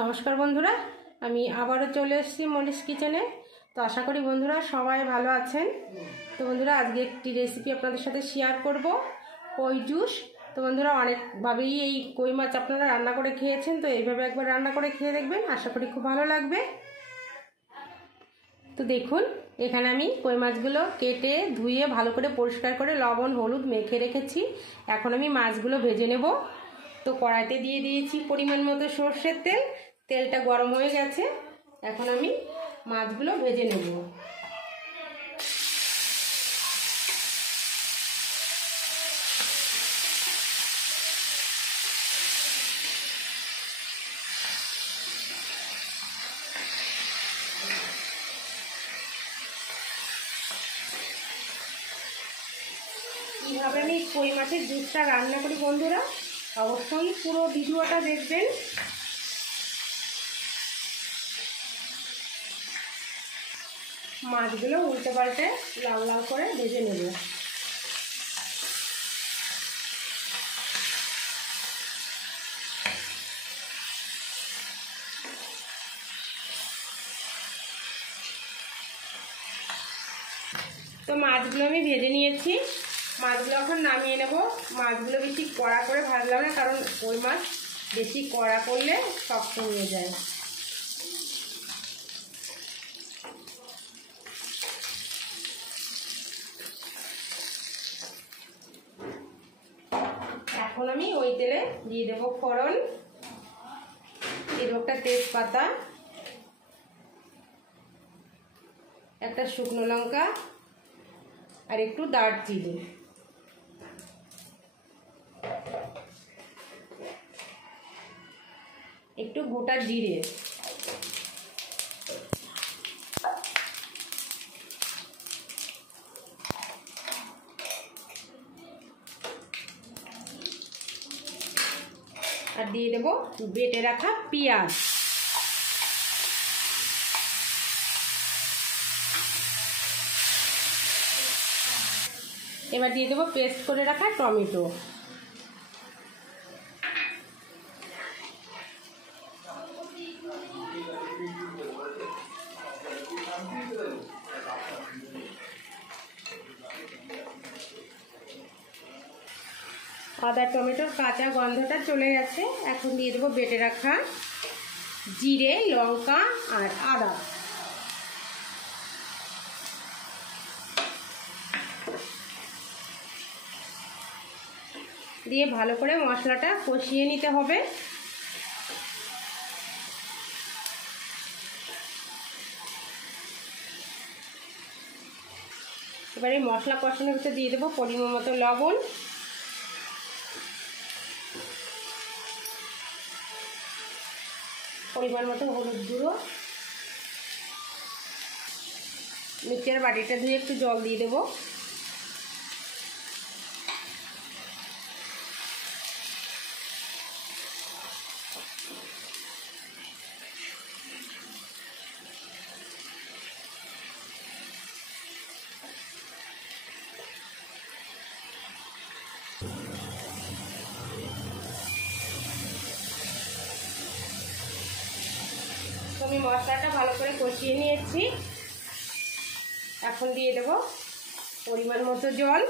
নমস্কার বন্ধুরা, আমি আবারও চলে এসেছি মলিস কিচেনে। তো আশা করি বন্ধুরা সবাই ভালো আছেন। তো বন্ধুরা আজকে একটি রেসিপি আপনাদের সাথে শেয়ার করব, কই জুস। তো বন্ধুরা অনেকভাবেই এই কই মাছ আপনারা রান্না করে খেয়েছেন, তো এইভাবে একবার রান্না করে খেয়ে দেখবেন, আশা করি খুব ভালো লাগবে। তো দেখুন এখানে আমি কই মাছগুলো কেটে ধুয়ে ভালো করে পরিষ্কার করে লবণ হলুদ মেখে রেখেছি। এখন আমি মাছগুলো ভেজে নেব। তো কড়াইতে দিয়ে দিয়েছি পরিমাণ মতো সর্ষের তেল, তেলটা গরম হয়ে গেছে। এখন আমি মাছগুলো ভেজে নেব। কীভাবে আমি কই মাছের জুসটা রান্না করি বন্ধুরা, অবশ্যই পুরো ভিডিওটা দেখবেন। মাছগুলো উল্টে পাল্টে লাল লাল করে ভেজে নেব। তো মাছগুলো আমি ভেজে নিয়েছি, মাছগুলো এখন নামিয়ে নেব। মাছগুলো বেশি কড়া করে ভাজলাম না, কারণ কই মাছ বেশি কড়া করলে শক্ত হয়ে যায়। এখন আমি ওই তেলে দিয়ে দেবো ফোড়ন, একটা তেজপাতা, একটা শুকনো লঙ্কা আর একটু দারচিনি, একটু গোটা জিরে, আর দিয়ে দেবো বেটে রাখা পেঁয়াজ। এবার দিয়ে দেবো পেস্ট করে রাখা টমেটো। আদা টমেটোর কাঁচা গন্ধটা চলে গেছে। এখন দিয়ে দেবো বেটে রাখা জিরে লঙ্কা আর আদা। দিয়ে ভালো করে মশলাটা কষিয়ে নিতে হবে। এবারে মশলা কষানোর ভিতরে দিয়ে দেবো পরিমাণ মতো লবণ, পরিমাণ মতো হলুদ গুঁড়ো, মিক্সচার বাটিটা ধুয়ে একটু জল দিয়ে দেবো। আমি মশলাটা ভালো করে কষিয়ে নিয়েছি। এখন দিয়ে দেব পরিমাণ মতো জল।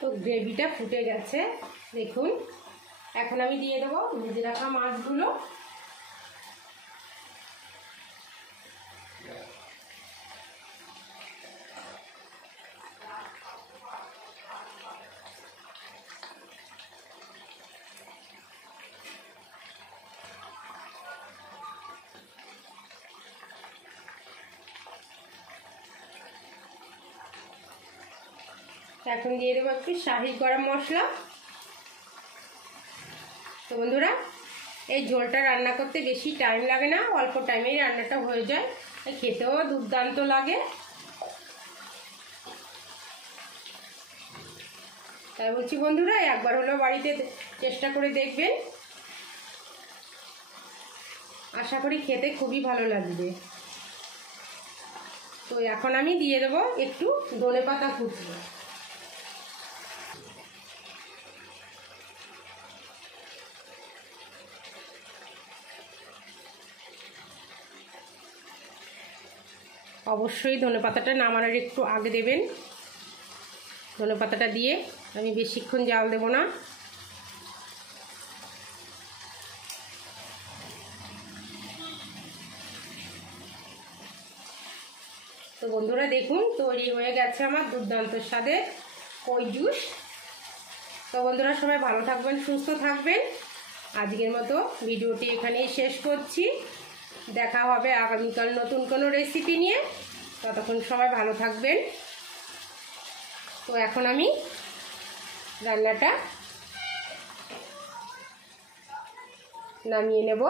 তো গ্রেভিটা ফুটে গেছে দেখুন। এখন আমি দিয়ে দেবো ভেজে রাখা মাছগুলো। এখন দিয়ে দেবো একটু শাহি গরম মশলা। তো বন্ধুরা এই ঝোলটা রান্না করতে বেশি টাইম লাগে না, অল্প টাইমেই রান্নাটা হয়ে যায়, খেতেও দুর্দান্ত লাগে। তাই বলছি বন্ধুরা একবার হলেও বাড়িতে চেষ্টা করে দেখবেন। আশা করি খেতে খুবই ভালো লাগবে। তো এখন আমি দিয়ে দেবো একটু ধনেপাতা কুচি। অবশ্যই ধনেপাতাটা নামানোর একটু আগে দেবেন। ধনেপাতাটা দিয়ে আমি বেশিক্ষণ জাল দেব না। তো বন্ধুরা দেখুন তৈরি হয়ে গেছে আমার দুর্দান্ত স্বাদের কই জুস। তো বন্ধুরা সবাই ভালো থাকবেন, সুস্থ থাকবেন। আজকের মতো ভিডিওটি এখানেই শেষ করছি। দেখা হবে আগামীকাল নতুন কোনো রেসিপি নিয়ে। ততক্ষণ সবাই ভালো থাকবেন। তো এখন আমি রান্নাটা নামিয়ে নেব।